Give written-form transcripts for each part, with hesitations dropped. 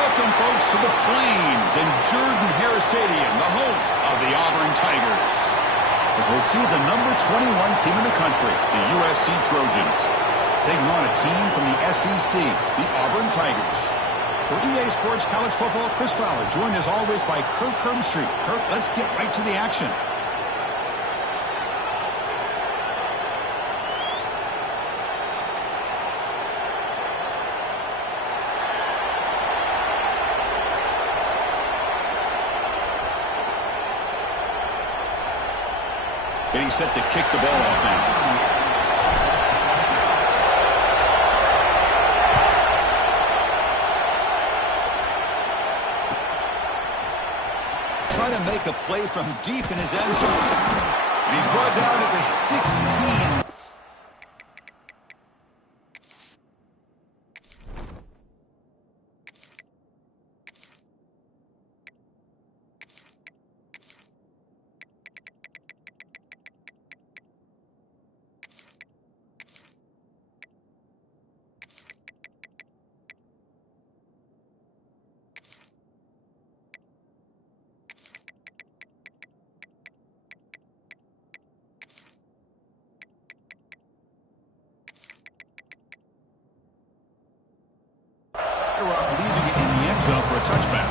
Welcome, folks, to the Plains and Jordan-Hare Stadium, the home of the Auburn Tigers. As we'll see the number 21 team in the country, the USC Trojans, taking on a team from the SEC, the Auburn Tigers. For EA Sports College Football, Chris Fowler, joined as always by Kirk Herbstreit. Kirk, let's get right to the action. Getting set to kick the ball off now. Trying to make a play from deep in his end zone. And he's brought down at the 16. Off leaving it in the end zone for a touchback.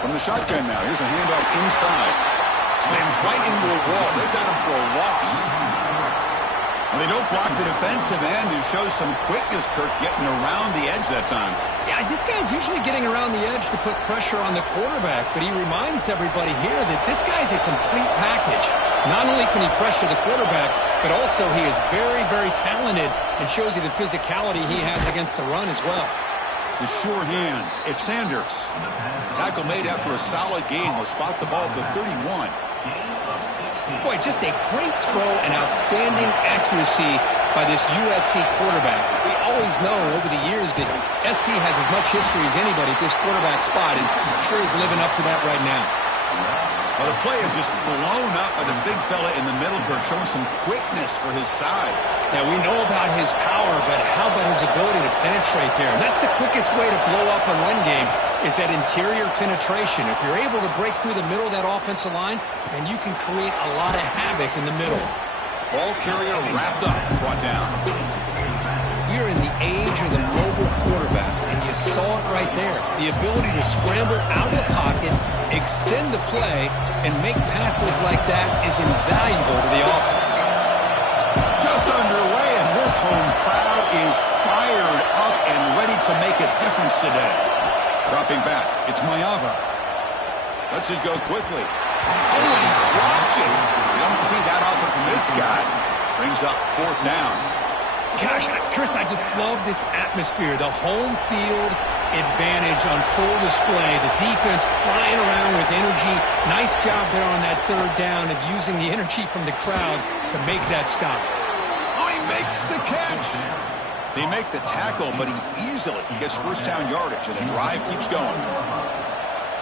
From the shotgun now, here's a handoff inside. Slams right into a wall. They've got him for a loss. And they don't block the defensive end, who shows some quickness, Kirk, getting around the edge that time. Yeah, this guy's usually getting around the edge to put pressure on the quarterback, but he reminds everybody here that this guy's a complete package. Not only can he pressure the quarterback, but also he is very, very talented and shows you the physicality he has against the run as well. The sure hands. It's Sanders. Tackle made after a solid gain. Will spot the ball at the 31. Boy, just a great throw and outstanding accuracy by this USC quarterback. We always know over the years that SC has as much history as anybody at this quarterback spot, and sure is living up to that right now. Well, the play is just blown up by the big fella in the middle, Kirk, showing some quickness for his size. Now, we know about his power, but how about his ability to penetrate there? And that's the quickest way to blow up a run game, is that interior penetration. If you're able to break through the middle of that offensive line, then you can create a lot of havoc in the middle. Ball carrier wrapped up, brought down. We're in the age of the mobile quarterback, and you saw it right there. The ability to scramble out of the pocket, extend the play, and make passes like that is invaluable to the offense. Just underway, and this home crowd is fired up and ready to make a difference today. Dropping back, it's Maiava. Lets it go quickly. Oh, and he dropped it. You don't see that often from this guy. Brings up fourth down. Gosh, Chris, I just love this atmosphere. The home field advantage on full display. The defense flying around with energy. Nice job there on that third down of using the energy from the crowd to make that stop. Oh, he makes the catch. They make the tackle, but he easily gets first down yardage, and the drive keeps going.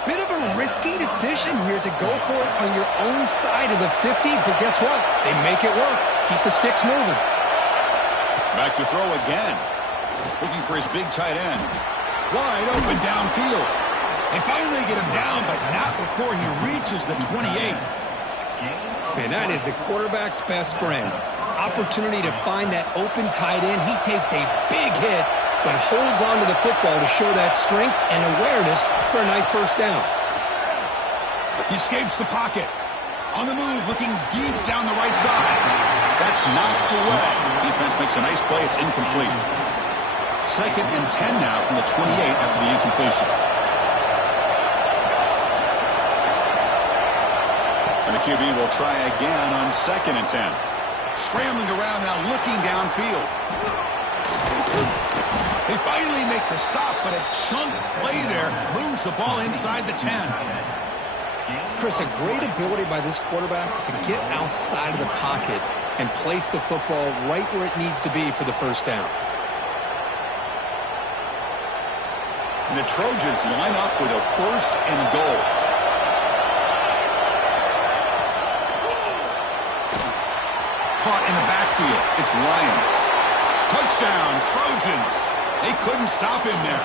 Bit of a risky decision here to go for it on your own side of the 50, but guess what? They make it work. Keep the sticks moving. Back to throw again. Looking for his big tight end. Wide open downfield. They finally get him down, but not before he reaches the 28. And that is a quarterback's best friend. Opportunity to find that open tight end. He takes a big hit, but holds on to the football to show that strength and awareness for a nice first down. He escapes the pocket. On the move, looking deep down the right side. That's knocked away. Defense makes a nice play. It's incomplete. 2nd and 10 now from the 28 after the incompletion. And the QB will try again on 2nd and 10. Scrambling around now, looking downfield. They finally make the stop, but a chunk play there moves the ball inside the 10. Chris, a great ability by this quarterback to get outside of the pocket and place the football right where it needs to be for the first down. And the Trojans line up with a 1st and goal. caught in the backfield. It's Lions. Touchdown, Trojans. They couldn't stop him there.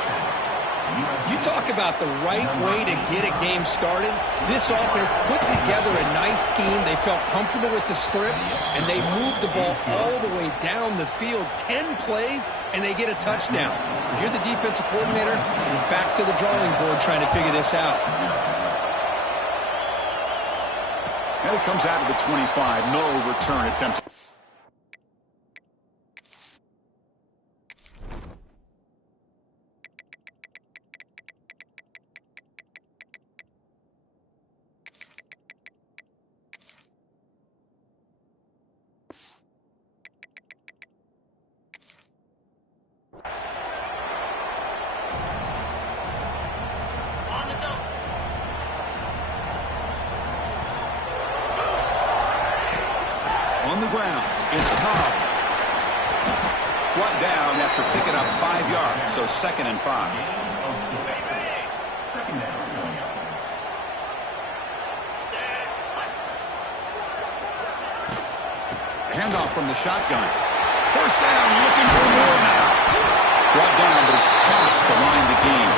You talk about the right way to get a game started. This offense put together a nice scheme. They felt comfortable with the script, and they moved the ball all the way down the field. 10 plays, and they get a touchdown. If you're the defensive coordinator, you're back to the drawing board trying to figure this out. And it comes out of the 25. No return attempt. On the ground, it's Cobb. Brought down after picking up 5 yards, so 2nd and 5. Handoff from the shotgun. First down, looking for more now. Brought down, but it's past the line to gain.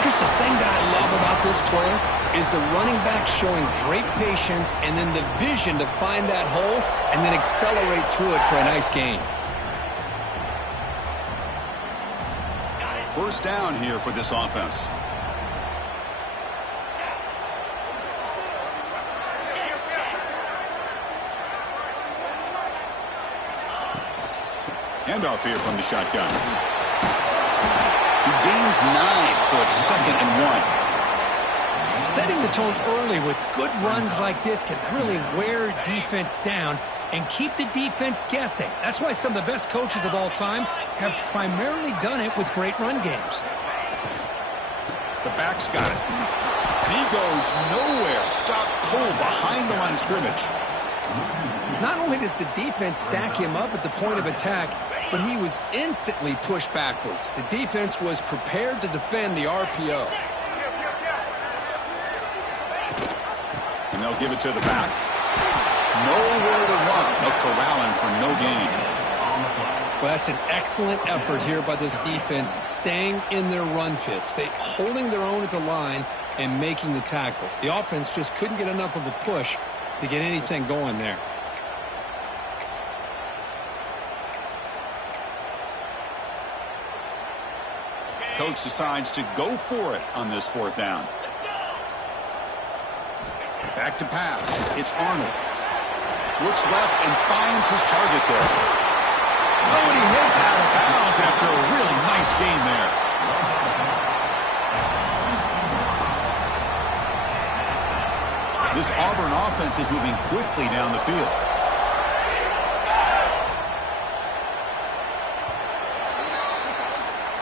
Here's the thing that I love about this play is the running back showing great patience and then the vision to find that hole and then accelerate through it for a nice gain. First down here for this offense. Handoff here from the shotgun. He gains 9, so it's 2nd and 1. Setting the tone early with good runs like this can really wear defense down and keep the defense guessing. That's why some of the best coaches of all time have primarily done it with great run games. The back's got it. He goes nowhere. Stop cold behind the line of scrimmage. Not only does the defense stack him up at the point of attack, but he was instantly pushed backwards. The defense was prepared to defend the RPO. And they'll give it to the back. Nowhere to run. They'll corral him for no gain. Well, that's an excellent effort here by this defense, staying in their run fits. They holding their own at the line and making the tackle. The offense just couldn't get enough of a push to get anything going there. Coach decides to go for it on this 4th down. Back to pass. It's Arnold. Looks left and finds his target there. Oh, and he heads out of bounds after a really nice gain there. This Auburn offense is moving quickly down the field.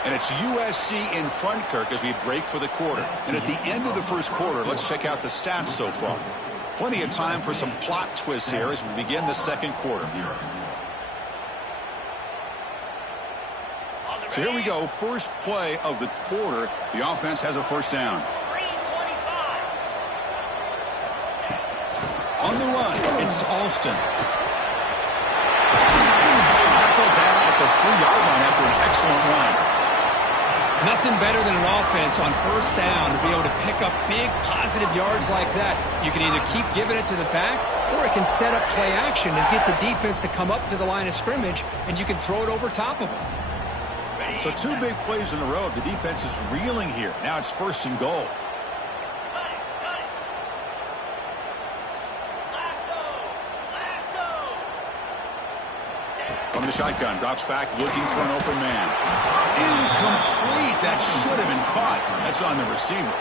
And it's USC in front, Kirk, as we break for the quarter. And at the end of the first quarter, let's check out the stats so far. Plenty of time for some plot twists here as we begin the second quarter. So here we go, first play of the quarter. The offense has a first down. On the run, it's Alston. Tackled down at the 3-yard line after an excellent run. Nothing better than an offense on first down to be able to pick up big positive yards like that. You can either keep giving it to the back or it can set up play action and get the defense to come up to the line of scrimmage and you can throw it over top of them. So 2 big plays in a row. The defense is reeling here. Now it's 1st and goal. From the shotgun, drops back, looking for an open man. Incomplete. That should have been caught. That's on the receiver.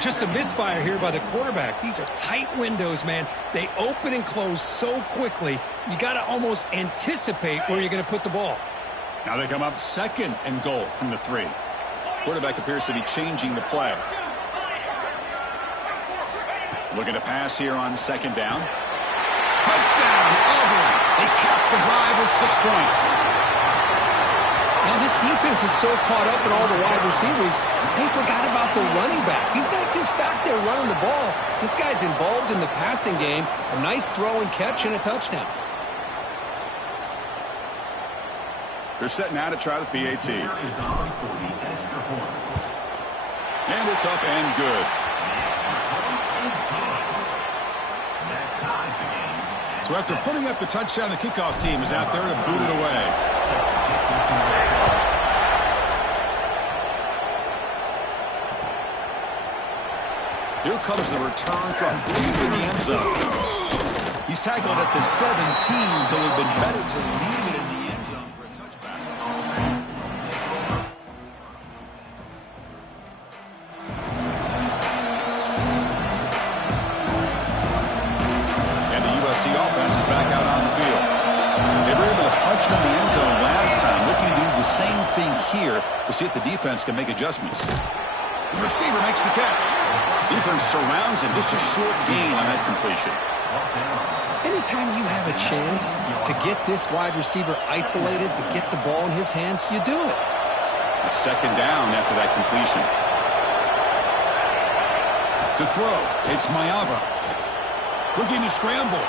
Just a misfire here by the quarterback. These are tight windows, man. They open and close so quickly, you got to almost anticipate where you're going to put the ball. Now they come up 2nd and goal from the 3. Quarterback appears to be changing the play. Looking to pass here on 2nd down. Touchdown, Auburn. They capped the drive with 6 points. Now, this defense is so caught up in all the wide receivers, they forgot about the running back. He's not just back there running the ball. This guy's involved in the passing game. A nice throw and catch and a touchdown. They're set now to try the PAT. And it's up and good. So after putting up the touchdown, the kickoff team is out there to boot it away. Here comes the return from deep in the end zone. He's tackled at the 17, so it would have been better to leave it in the end zone for a touchback. And the USC offense is back out on the field. They were able to punch it in the end zone last time, looking to do the same thing here to see if the defense can make adjustments. The receiver makes the catch. Defense surrounds him. Just a short gain on that completion. Anytime you have a chance to get this wide receiver isolated, to get the ball in his hands, you do it. A second down after that completion. To throw, it's Maeva. Looking to scramble.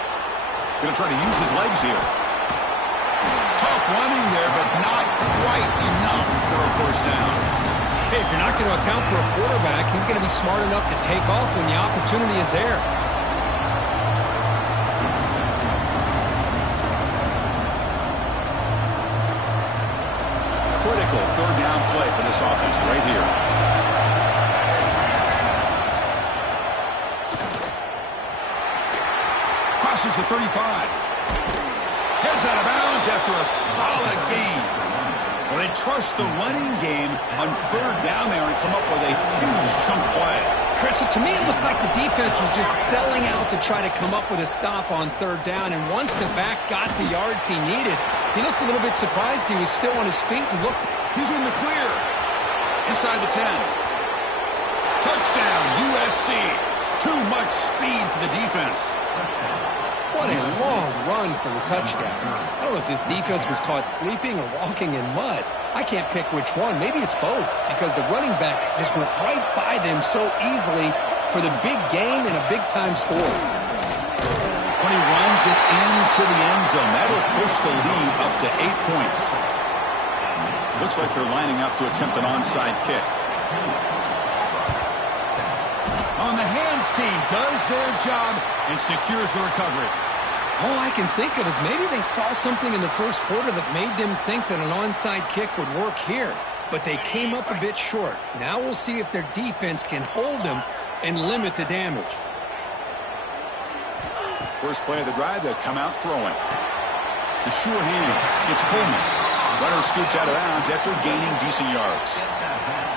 Going to try to use his legs here. Tough running there, but not quite enough for a first down. Hey, if you're not going to account for a quarterback, he's going to be smart enough to take off when the opportunity is there. Critical third down play for this offense right here. Crosses the 35. Heads out of bounds after a solid gain. Well, they trust the running game on third down there and come up with a huge chunk play. Chris, to me it looked like the defense was just selling out to try to come up with a stop on third down, and once the back got the yards he needed, he looked a little bit surprised. He was still on his feet and looked. He's in the clear. Inside the 10. Touchdown, USC. Too much speed for the defense. What a long run for the touchdown. I don't know if this defense was caught sleeping or walking in mud. I can't pick which one. Maybe it's both, because the running back just went right by them so easily for the big gain and a big-time score. When he runs it into the end zone, that'll push the lead up to 8 points. Looks like they're lining up to attempt an onside kick. On the hands team does their job and secures the recovery. All I can think of is maybe they saw something in the first quarter that made them think that an onside kick would work here. But they came up a bit short. Now we'll see if their defense can hold them and limit the damage. First play of the drive, they'll come out throwing. The sure hands. It's Coleman. Runner scoots out of bounds after gaining decent yards.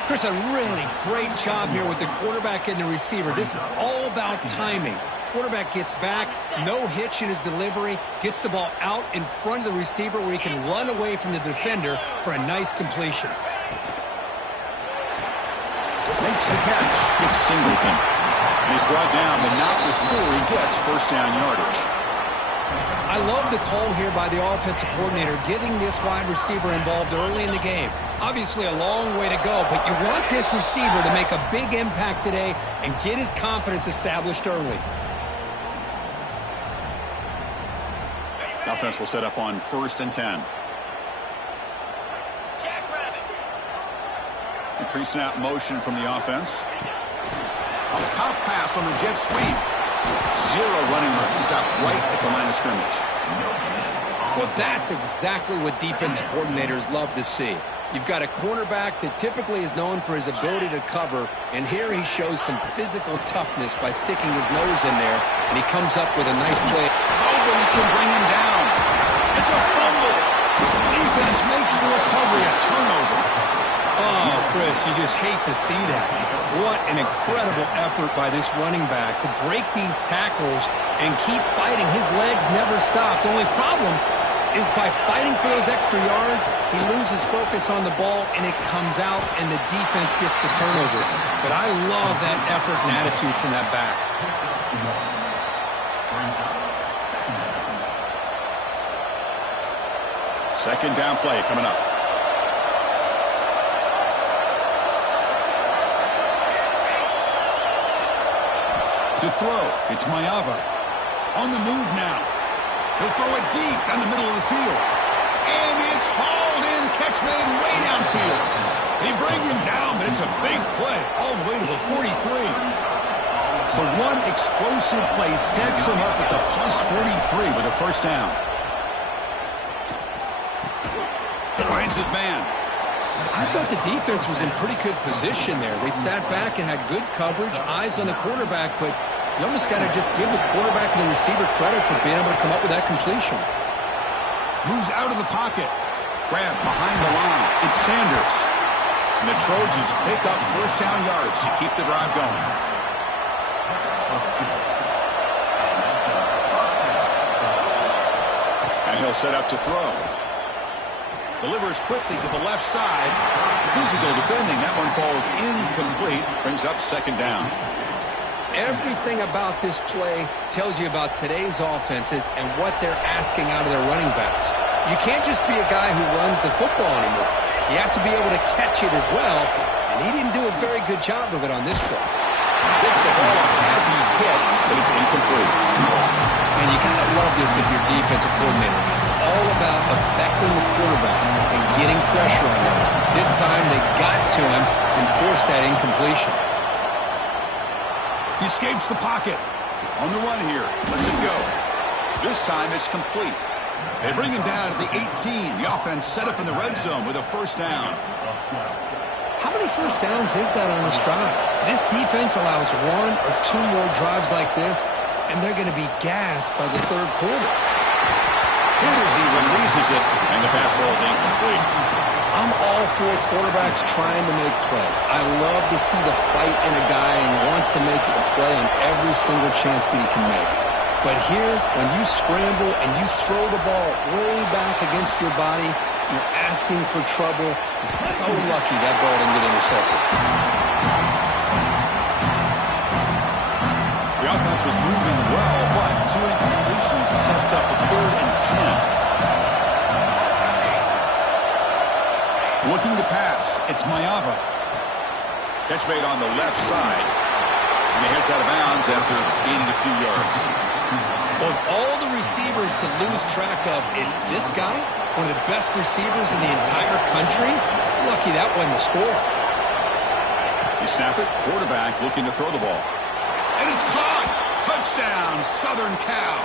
Chris, a really great job here with the quarterback and the receiver. This is all about timing. Quarterback gets back, no hitch in his delivery, gets the ball out in front of the receiver where he can run away from the defender for a nice completion. Makes the catch. It's Singleton. He's brought down, but not before he gets first down yardage. I love the call here by the offensive coordinator, getting this wide receiver involved early in the game. Obviously a long way to go, but you want this receiver to make a big impact today and get his confidence established early. The offense will set up on 1st and 10. A pre-snap motion from the offense. A pop pass on the jet sweep. Zero running room. Stop right at the line of scrimmage. Well, that's exactly what defensive coordinators love to see. You've got a cornerback that typically is known for his ability to cover, and here he shows some physical toughness by sticking his nose in there, and he comes up with a nice play. Nobody can bring him down. It's a fumble. Defense makes the recovery a turnover. Oh, Chris, you just hate to see that. What an incredible effort by this running back to break these tackles and keep fighting. His legs never stop. The only problem is by fighting for those extra yards, he loses focus on the ball, and it comes out, and the defense gets the turnover. But I love that effort and attitude from that back. Second down play coming up. To throw, it's Maiava. On the move now. He'll throw it deep down the middle of the field. And it's hauled in. Catch made way downfield. They bring him down, but it's a big play all the way to the 43. So one explosive play sets him up at the plus 43 with a first down. Finds his man. I thought the defense was in pretty good position there. They sat back and had good coverage, eyes on the quarterback, but you almost got to just give the quarterback and the receiver credit for being able to come up with that completion. Moves out of the pocket. Grab behind the line. It's Sanders. And the Trojans pick up first down yards to keep the drive going. And he'll set up to throw. Delivers quickly to the left side. Physical defending. That one falls incomplete. Brings up second down. Everything about this play tells you about today's offenses and what they're asking out of their running backs. You can't just be a guy who runs the football anymore. You have to be able to catch it as well, and he didn't do a very good job of it on this play. Picks the ball up as he's hit, but it's incomplete. And you gotta love this if you're defensive coordinator. It's all about affecting the quarterback and getting pressure on him. This time they got to him and forced that incompletion. He escapes the pocket. On the run here. Lets it go. This time it's complete. They bring him down at the 18. The offense set up in the red zone with a first down. How many first downs is that on this drive? This defense allows one or two more drives like this, and they're going to be gassed by the third quarter. Hit as he releases it, and the pass ball is incomplete. I'm all for quarterbacks trying to make plays. I love to see the fight in a guy and wants to make a play on every single chance that he can make. But here, when you scramble and you throw the ball way back against your body, you're asking for trouble. He's so lucky that ball didn't get intercepted. The offense was moving well, but two incompletions sets up a 3rd and 10. Looking to pass, it's Maiava. Catch made on the left side, and he heads out of bounds after gaining a few yards. Of all the receivers to lose track of, it's this guy, one of the best receivers in the entire country. Lucky that wasn't the score. You snap it, quarterback looking to throw the ball. And it's caught! Touchdown, Southern Cal!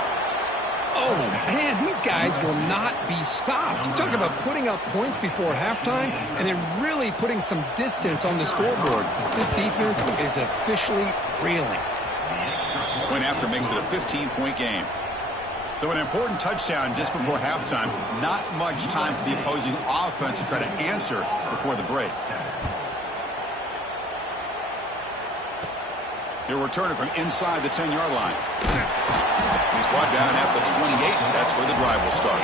Oh, man, these guys will not be stopped. You talk about putting up points before halftime and then really putting some distance on the scoreboard. This defense is officially reeling. Point after makes it a 15-point game. So an important touchdown just before halftime. Not much time for the opposing offense to try to answer before the break. He'll return it from inside the 10-yard line. He's brought down at the 28. That's where the drive will start.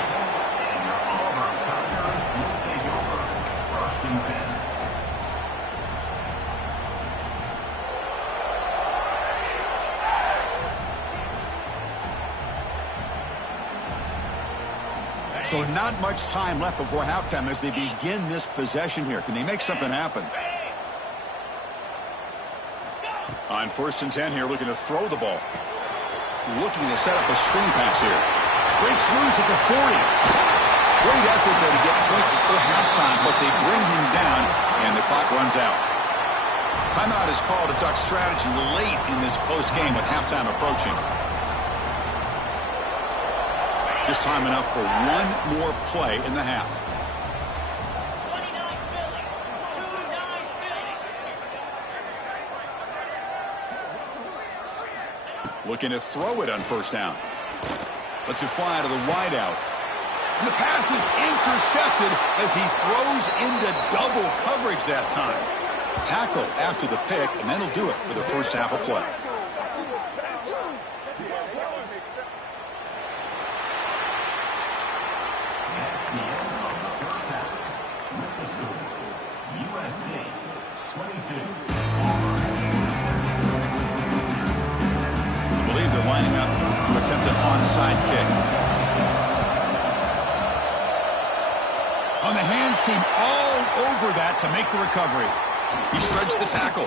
So not much time left before halftime as they begin this possession here. Can they make something happen? On 1st and 10 here, looking to throw the ball. Looking to set up a screen pass here. Breaks loose at the 40. Great effort there to get points before halftime, but they bring him down, and the clock runs out. Timeout is called to talk strategy late in this close game with halftime approaching. Just time enough for one more play in the half. Looking to throw it on 1st down. Lets it fly to the wideout. And the pass is intercepted as he throws into double coverage that time. Tackle after the pick, and that'll do it for the first half of play. Lining up to attempt an onside kick. On the hands team all over that to make the recovery. He shreds the tackle.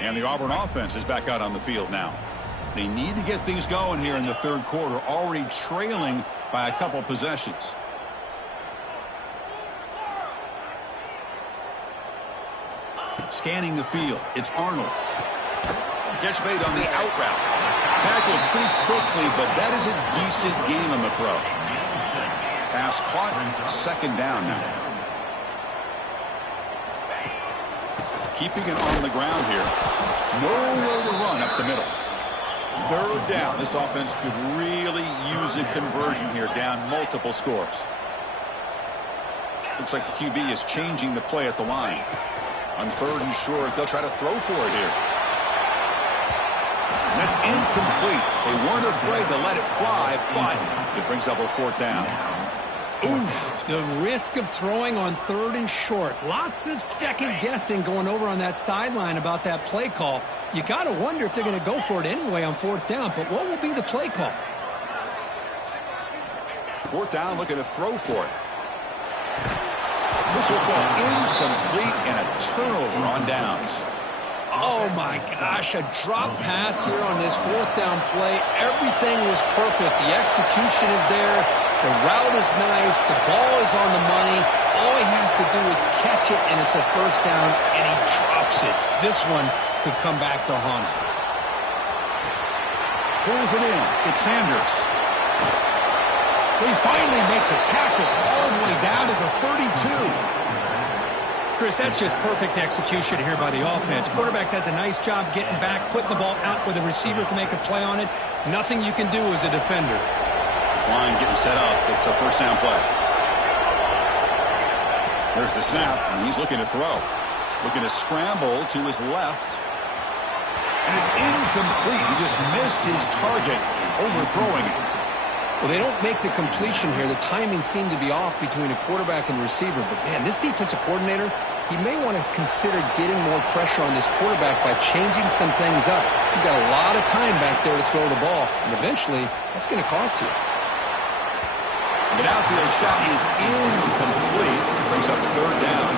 And the Auburn offense is back out on the field now. They need to get things going here in the third quarter, already trailing by a couple possessions. Scanning the field, it's Arnold. Catch made on the out route. Tackled pretty quickly, but that is a decent gain on the throw. Pass caught, second down now. Keeping it on the ground here. Nowhere to run up the middle. Third down. This offense could really use a conversion here, down multiple scores. Looks like the QB is changing the play at the line. On third and short, they'll try to throw for it here. And that's incomplete. They weren't afraid to let it fly, but it brings up a fourth down. Oof, the risk of throwing on third and short. Lots of second guessing going over on that sideline about that play call. You got to wonder if they're going to go for it anyway on fourth down, but what will be the play call? Fourth down, looking to throw for it. This will go incomplete and a turnover on downs. Oh my gosh, a drop pass here on this fourth down play. Everything was perfect. The execution is there. The route is nice. The ball is on the money. All he has to do is catch it, and it's a first down, and he drops it. This one could come back to haunt him. Pulls it in. It's Sanders. They finally make the tackle all the way down to the 32. Chris, that's just perfect execution here by the offense. Quarterback does a nice job getting back, putting the ball out where the receiver can make a play on it. Nothing you can do as a defender. This line getting set up. It's a first down play. There's the snap, and he's looking to throw. Looking to scramble to his left. And it's incomplete. He just missed his target, overthrowing it. Well, they don't make the completion here. The timing seemed to be off between a quarterback and receiver. But, man, this defensive coordinator, he may want to consider getting more pressure on this quarterback by changing some things up. You've got a lot of time back there to throw the ball, and eventually that's going to cost you. The outfield shot is incomplete. Brings up the third down.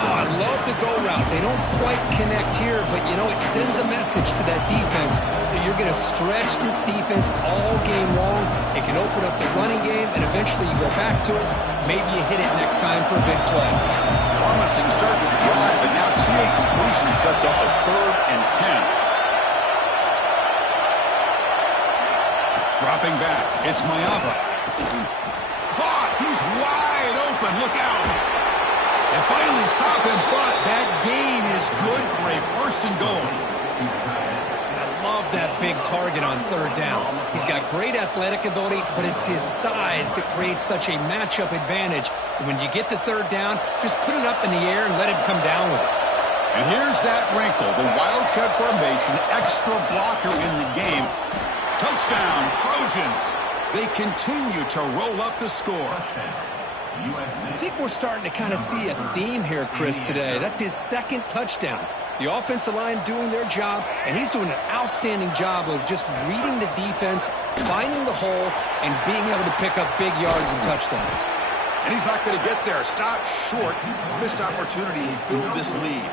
I love the go route. They don't quite connect here, but, you know, it sends a message to that defense that you're going to stretch this defense all game long. It can open up the running game, and eventually you go back to it. Maybe you hit it next time for a big play. Promising start with the drive, but now two completion sets up a 3rd and 10. Dropping back, it's Mayava. Caught, he's wide open, look out. They finally stop him, but that gain is good for a 1st and goal. And I love that big target on 3rd down. He's got great athletic ability, but it's his size that creates such a matchup advantage. And when you get to 3rd down, just put it up in the air and let him come down with it. And here's that wrinkle, the Wildcat formation, extra blocker in the game. Touchdown, Trojans. They continue to roll up the score. I think we're starting to kind of see a theme here, Chris, today. That's his 2nd touchdown. The offensive line doing their job, and he's doing an outstanding job of just reading the defense, finding the hole, and being able to pick up big yards and touchdowns. And he's not going to get there. Stop short. Missed opportunity to build this lead.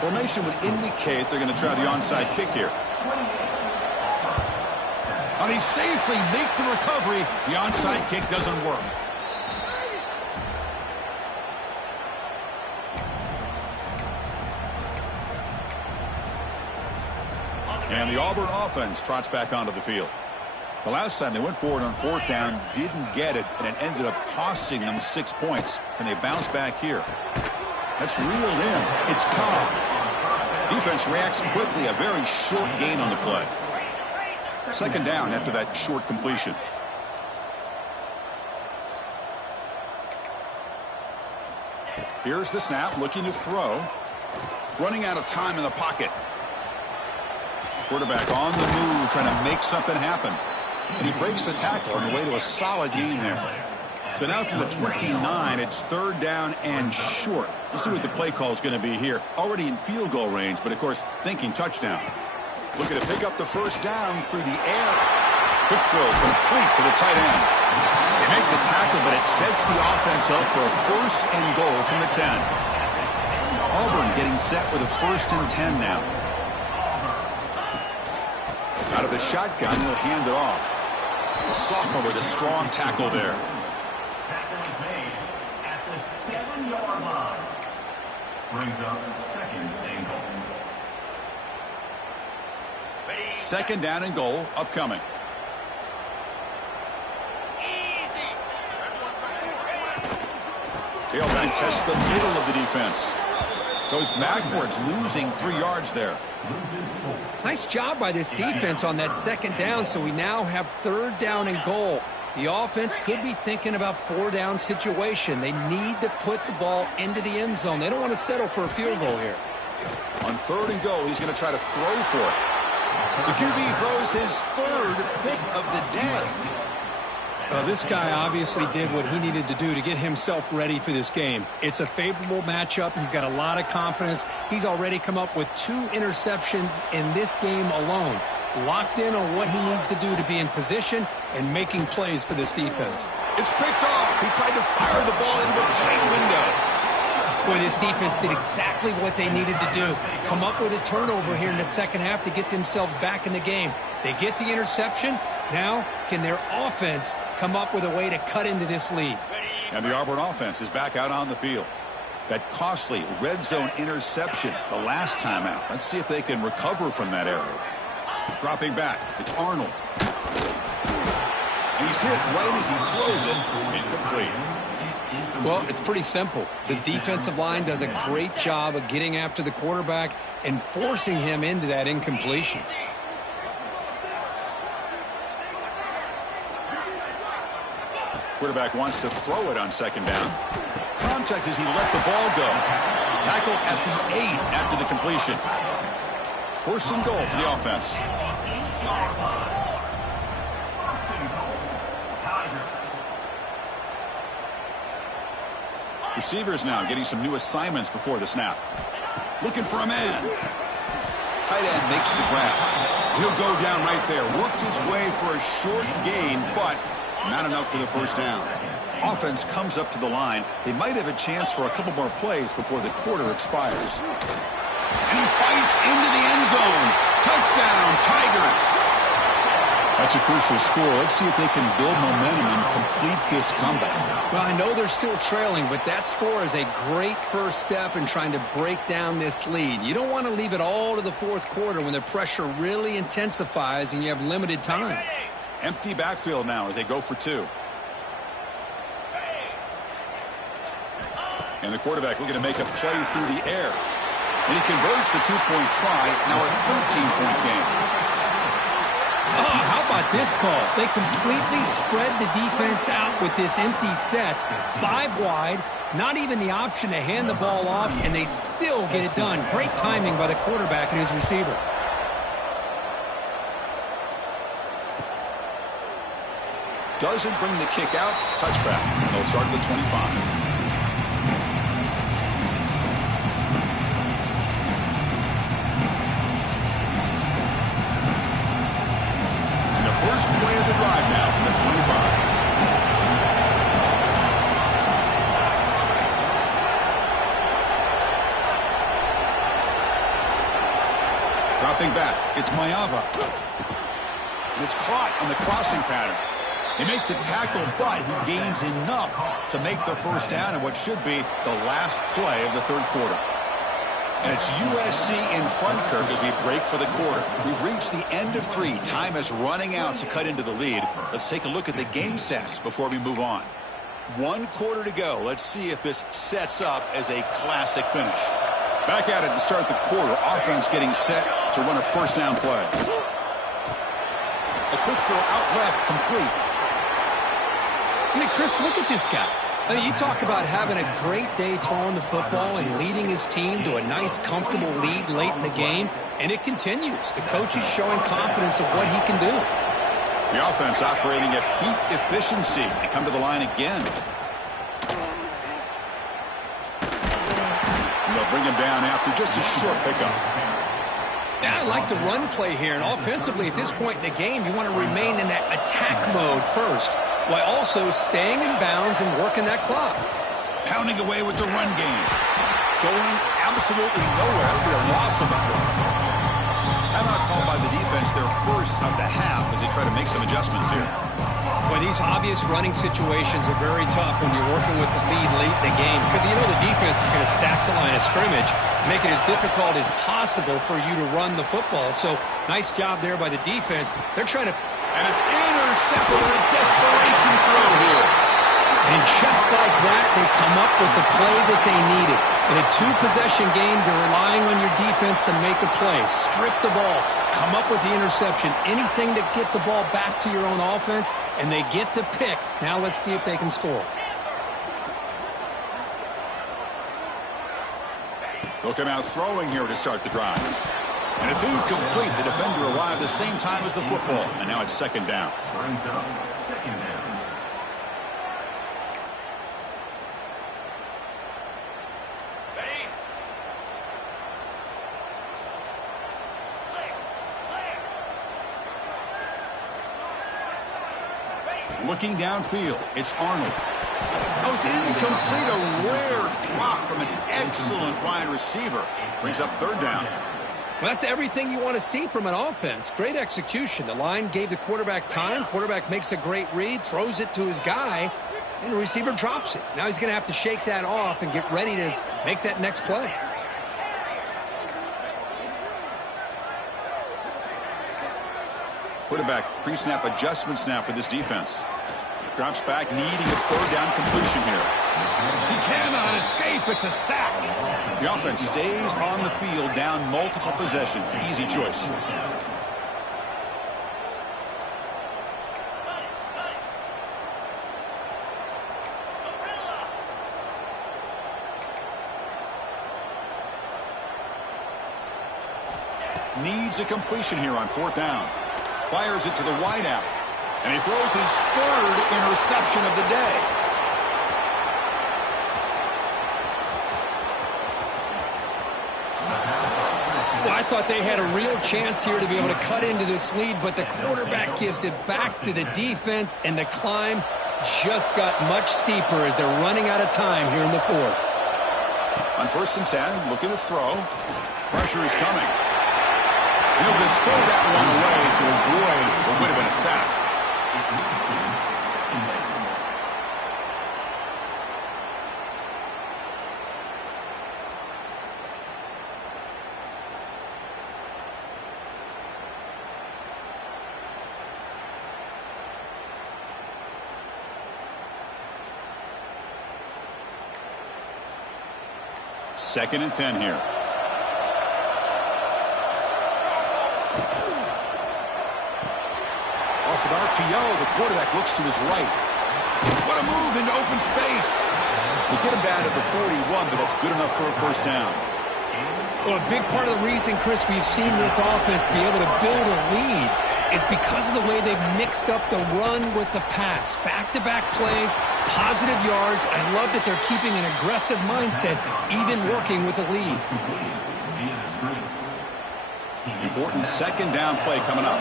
Formation would indicate they're going to try the onside kick here. And he safely makes the recovery. The onside kick doesn't work. And the Auburn offense trots back onto the field. The last time they went forward on 4th down, didn't get it, and it ended up costing them 6 points. And they bounce back here. That's reeled in. It's Cobb. Defense reacts quickly. A very short gain on the play. 2nd down after that short completion. Here's the snap, looking to throw. Running out of time in the pocket. Quarterback on the move, trying to make something happen. And he breaks the tackle on the way to a solid gain there. So now from the 29, it's 3rd down and short. Let's see what the play call is going to be here. Already in field goal range, but of course, thinking touchdown. Looking to pick up the 1st down through the air. Quick throw complete to the tight end. They make the tackle, but it sets the offense up for a 1st and goal from the 10. Auburn getting set with a 1st and 10 now. Out of the shotgun, he'll hand it off. The sophomore with a strong tackle there. Tackle is made at the 7-yard line. Brings up 2nd and goal. 2nd down and goal upcoming. Tailback tests the middle of the defense. Goes backwards, losing 3 yards there. Nice job by this defense on that 2nd down, so we now have 3rd down and goal. The offense could be thinking about 4-down situation. They need to put the ball into the end zone. They don't want to settle for a field goal here. On 3rd and goal, he's going to try to throw for it. The QB throws his 3rd pick of the day. This guy obviously did what he needed to do to get himself ready for this game. It's a favorable matchup. He's got a lot of confidence. He's already come up with 2 interceptions in this game alone. Locked in on what he needs to do to be in position and making plays for this defense. It's picked off. He tried to fire the ball into a tight window. Boy, this defense did exactly what they needed to do. Come up with a turnover here in the 2nd half to get themselves back in the game. They get the interception. Now, can their offense come up with a way to cut into this lead? And the Auburn offense is back out on the field. That costly red zone interception the last time out. Let's see if they can recover from that error. Dropping back, it's Arnold. He's hit right as he throws it. Incomplete. Well, it's pretty simple. The defensive line does a great job of getting after the quarterback and forcing him into that incompletion. Quarterback wants to throw it on 2nd down. Contact as he let the ball go. Tackled at the 8 after the completion. 1st and goal for the offense. Receivers now getting some new assignments before the snap. Looking for a man. Tight end makes the grab. He'll go down right there. Worked his way for a short gain, but not enough for the 1st down. Offense comes up to the line. They might have a chance for a couple more plays before the quarter expires. And he fights into the end zone. Touchdown, Tigers. That's a crucial score. Let's see if they can build momentum and complete this comeback. Well, I know they're still trailing, but that score is a great first step in trying to break down this lead. You don't want to leave it all to the 4th quarter when the pressure really intensifies and you have limited time. Empty backfield now as they go for 2. And the quarterback looking to make a play through the air. And he converts the 2-point try, now a 13-point game. Oh, how about this call? They completely spread the defense out with this empty set. 5 wide, not even the option to hand the ball off, and they still get it done. Great timing by the quarterback and his receiver. Doesn't bring the kick out. Touchback. They'll start at the 25. First play of the drive now from the 25. Dropping back, it's Mayava. And it's caught on the crossing pattern. They make the tackle, but he gains enough to make the 1st down in what should be the last play of the 3rd quarter. And it's USC in front, Kirk, as we break for the quarter. We've reached the end of 3. Time is running out to cut into the lead. Let's take a look at the game sets before we move on. 1 quarter to go. Let's see if this sets up as a classic finish. Back at it to start the quarter. Offense getting set to run a 1st down play. A quick throw out left, complete. I mean, Chris, look at this guy. I mean, you talk about having a great day throwing the football and leading his team to a nice, comfortable lead late in the game, and it continues. The coach is showing confidence of what he can do. The offense operating at peak efficiency. They come to the line again. And they'll bring him down after just a short pickup. Yeah, I like the run play here, and offensively at this point in the game, you want to remain in that attack mode first, while also staying in bounds and working that clock. Pounding away with the run game. going absolutely nowhere. It'll be a loss of the ball. Timeout called by the defense, their first of the half, as they try to make some adjustments here. Well, these obvious running situations are very tough when you're working with the lead late in the game, because you know the defense is going to stack the line of scrimmage, make it as difficult as possible for you to run the football. So nice job there by the defense. They're trying to... And it's intercepted in a desperation throw here. And just like that, they come up with the play that they needed. In a two-possession game, you're relying on your defense to make a play. Strip the ball. Come up with the interception. Anything to get the ball back to your own offense, and they get to pick. Now let's see if they can score. They'll come out throwing here to start the drive. And it's incomplete. The defender arrived the same time as the football. And now it's second down. Brings up second down. Looking downfield, it's Arnold. Oh, it's incomplete. A rare drop from an excellent wide receiver. Brings up third down. Well, that's everything you want to see from an offense. Great execution. The line gave the quarterback time. Quarterback makes a great read, throws it to his guy, and the receiver drops it. Now he's going to have to shake that off and get ready to make that next play. Quarterback pre-snap adjustments now for this defense. Drops back, needing a third down completion here. He cannot escape. It's a sack. The offense stays on the field, down multiple possessions. Easy choice. Needs a completion here on fourth down. Fires it to the wideout. And he throws his third interception of the day. Well, I thought they had a real chance here to be able to cut into this lead, but the quarterback gives it back to the defense, and the climb just got much steeper as they're running out of time here in the fourth. On 1st and 10, looking to throw. Pressure is coming. He'll just throw that one away to avoid what would have been a sack. Second and 10 here. Off an RPO, the quarterback looks to his right. What a move into open space. They get him down to the 41, but that's good enough for a first down. Well, a big part of the reason, Chris, we've seen this offense be able to build a lead is because of the way they've mixed up the run with the pass. Back-to-back plays, positive yards. I love that they're keeping an aggressive mindset, even working with a lead. Important second down play coming up.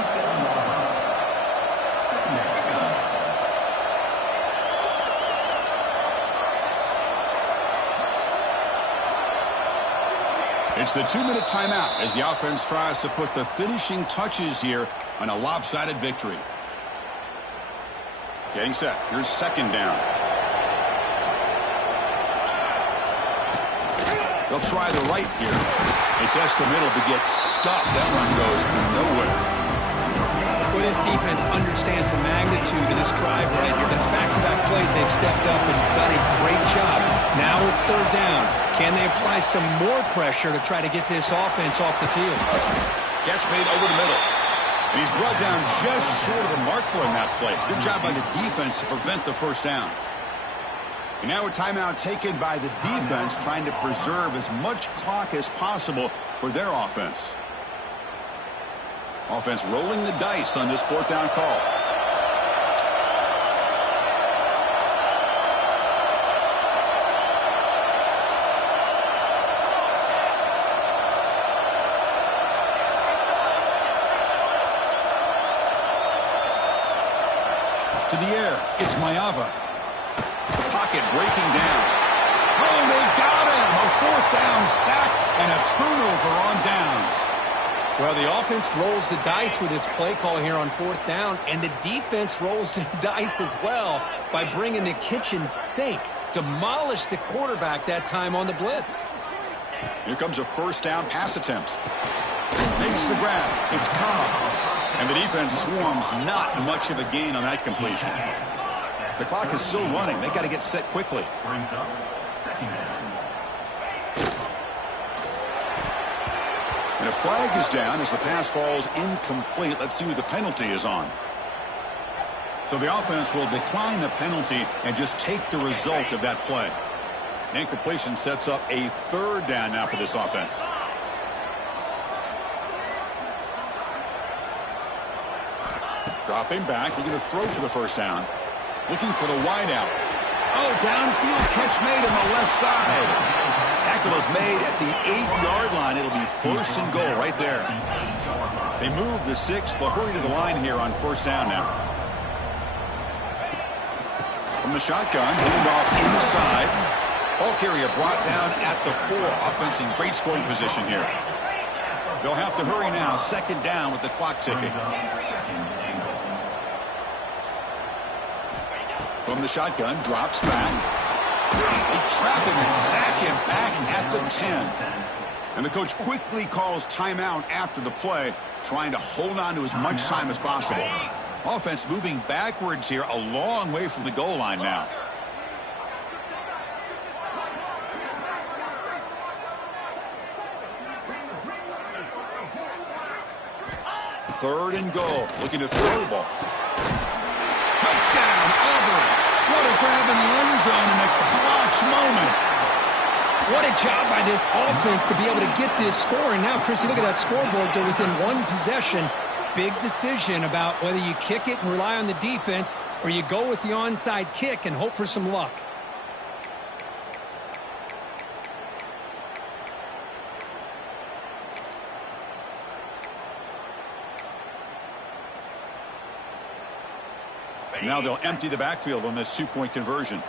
It's the 2-minute timeout as the offense tries to put the finishing touches here on a lopsided victory. Getting set. Here's second down. They'll try the right here. It's the middle to get stuck. That one goes nowhere. Well, this defense understands the magnitude of this drive right here. That's back-to-back plays. They've stepped up and done a great job. Now it's third down. Can they apply some more pressure to try to get this offense off the field? Catch made over the middle. And he's brought down just short of the marker on that play. Good job by the defense to prevent the first down. And now a timeout taken by the defense, trying to preserve as much clock as possible for their offense. Offense rolling the dice on this fourth down call. To the air, it's Mayava. The pocket breaking down. Oh, they've got him! A fourth down sack and a turnover on downs. Well, the offense rolls the dice with its play call here on 4th down, and the defense rolls the dice as well by bringing the kitchen sink. Demolished the quarterback that time on the blitz. Here comes a 1st down pass attempt. Makes the grab. It's Cobb. And the defense swarms. Not much of a gain on that completion. The clock is still running. They got to get set quickly. Brings up 2nd down. And a flag is down as the pass falls incomplete. Let's see who the penalty is on. So the offense will decline the penalty and just take the result of that play. Incompletion sets up a 3rd down now for this offense. Dropping back, looking to throw for the 1st down. Looking for the wideout. Oh, downfield catch made on the left side. Tackle is made at the 8-yard line. It'll be 1st and goal right there. They move the 6. They'll hurry to the line here on 1st down now. From the shotgun, handoff inside. Ball carrier brought down at the 4. Offense in great scoring position here. They'll have to hurry now. 2nd down with the clock ticking. From the shotgun, drops back. They trap him and sack him back at the 10. And the coach quickly calls timeout after the play, trying to hold on to as much time as possible. Offense moving backwards here, a long way from the goal line now. Third and goal, looking to throw the ball. Touchdown, Auburn. What a grab in the end zone in a clutch moment. What a job by this offense to be able to get this score. And now, Chris, you look at that scoreboard. They're within 1 possession. Big decision about whether you kick it and rely on the defense or you go with the onside kick and hope for some luck. Now they'll empty the backfield on this 2-point conversion.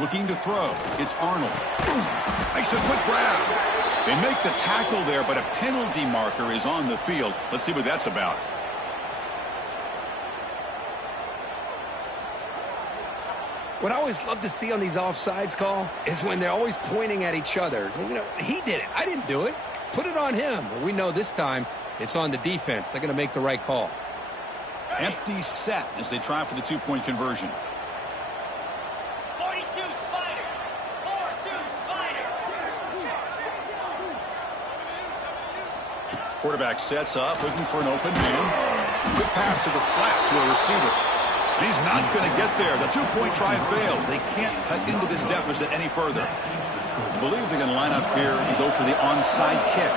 Looking to throw. It's Arnold. Makes a quick grab. They make the tackle there, but a penalty marker is on the field. Let's see what that's about. What I always love to see on these offsides call is when they're always pointing at each other. You know, he did it. I didn't do it. Put it on him. Well, we know this time it's on the defense. They're going to make the right call. Empty set as they try for the 2-point conversion. 42 Spider. 4-2 Spider. Quarterback sets up, looking for an open man. Good pass to the flat to a receiver. He's not going to get there. The 2-point try fails. They can't cut into this deficit any further. I believe they're going to line up here and go for the onside kick.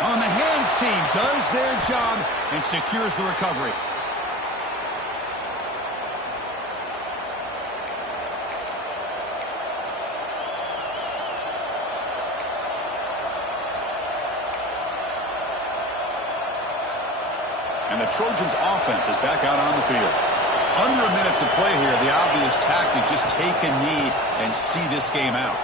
On the hands team does their job and secures the recovery. And the Trojans offense is back out on the field. Under a minute to play here. The obvious tactic, just take a knee and see this game out.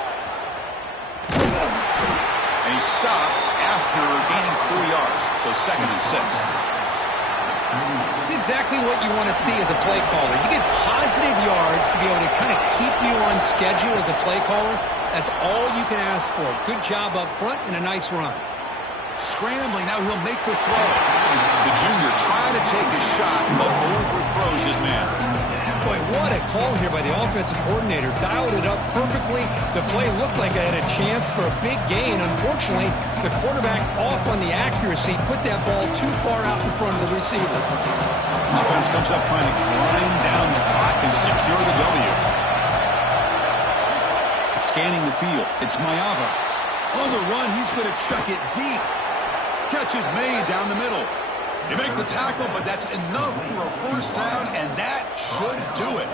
And he stopped after gaining 4 yards. So 2nd and 6. It's exactly what you want to see as a play caller. You get positive yards to be able to kind of keep you on schedule as a play caller. That's all you can ask for. Good job up front and a nice run. Scrambling, now he'll make the throw. The junior trying to take a shot, but overthrows his man. Boy, what a call here by the offensive coordinator. Dialed it up perfectly. The play looked like it had a chance for a big gain. Unfortunately, the quarterback off on the accuracy, put that ball too far out in front of the receiver. Offense comes up trying to grind down the clock and secure the W. Scanning the field, it's Mayava. On the run, he's going to chuck it deep. Catch is made down the middle. They make the tackle, but that's enough for a 1st down, and that should do it.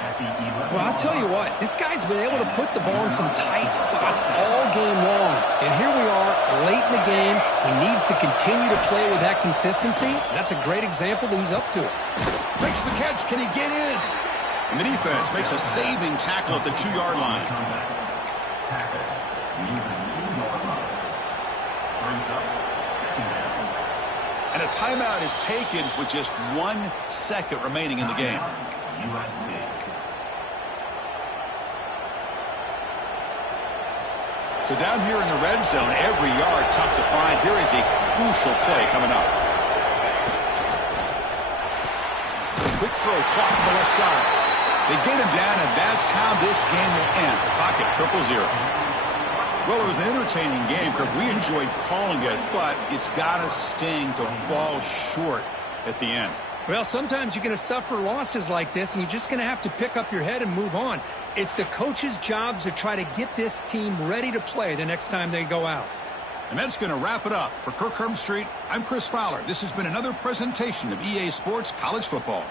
at the 11. Well, I'll tell you what, this guy's been able to put the ball in some tight spots all game long. And here we are, late in the game. He needs to continue to play with that consistency. That's a great example that he's up to it. Makes the catch. Can he get in? And the defense makes a saving tackle at the 2-yard line. Tackle near the 2-yard line. Brings up second down. And a timeout is taken with just 1 second remaining in the game. USC. So down here in the red zone, every yard tough to find. Here is a crucial play coming up. Quick throw caught to the left side. They get him down, and that's how this game will end. The clock at 0-0. Well, it was an entertaining game, Kirk. We enjoyed calling it, but it's got to sting to fall short at the end. Well, sometimes you're going to suffer losses like this, and you're just going to have to pick up your head and move on. It's the coach's job to try to get this team ready to play the next time they go out. And that's going to wrap it up. For Kirk Herbstreit, I'm Chris Fowler. This has been another presentation of EA Sports College Football.